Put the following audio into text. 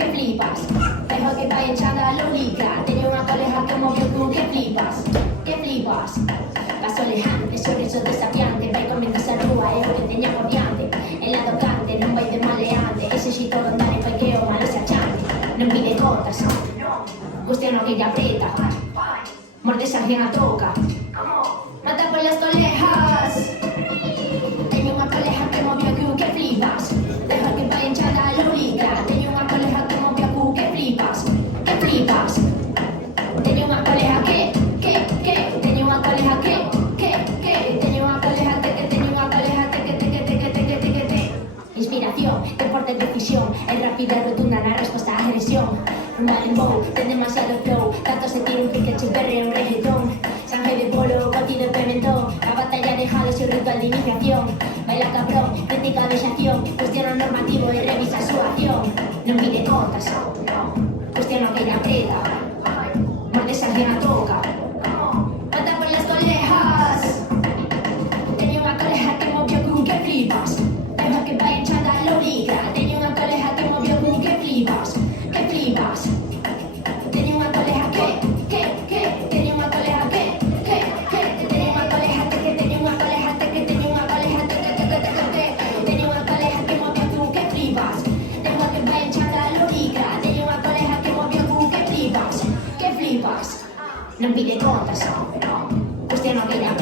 que flipas. Dejo que vaya echada la liga. Tenía una coleja que movió tú, que flipas. Que flipas. Paso lejante, sorriso desafiante. Vai comiendo esa rúa, eu que teña por diante. En la tocante, non vai de maleante. Ese xito de andar en faiqueo, malo se achante. Non pide cotas, cuestión que ella aprieta. Mordes a alguén a toca. Mata por las colejas. Teño unha coleja que movió tú, que flipas. Deja que vaya hinchada la liga. Teño unha coleja que movió tú, que flipas. Que flipas. Teño unha coleja que teño unha coleja que teño unha coleja teño unha coleja que inspiración, deporte, decisión. Es rápida y rotunda na resposta á agresión. Mal en bow, ten demasiado flow. Tanto se tira un pique chuperre un reggaetón. Sangre de polo, coti de pimentón. La batalla dejado su ritual de iniciación. Baila cabrón, crítica de acción. Cuestiona normativo y revisa su acción. Non pide contas, cuestiona que ella aprieta. Mordes a alguén a toca. Mata por las colejas. Teño unha coleja que movió tú, que flipas. Deja que vaya hinchada la liga. Teño unha coleja que movió tú, que flipas. Que flipas. Teño unha coleja que teño unha coleja que teño unha coleja que teño unha coleja que teño unha coleja teño unha coleja que movió tú, que flipas. Deja que vaya hinchada la liga. Teño unha coleja que movió tú, que flipas. Que flipas. Non pide contas, cuestión que ella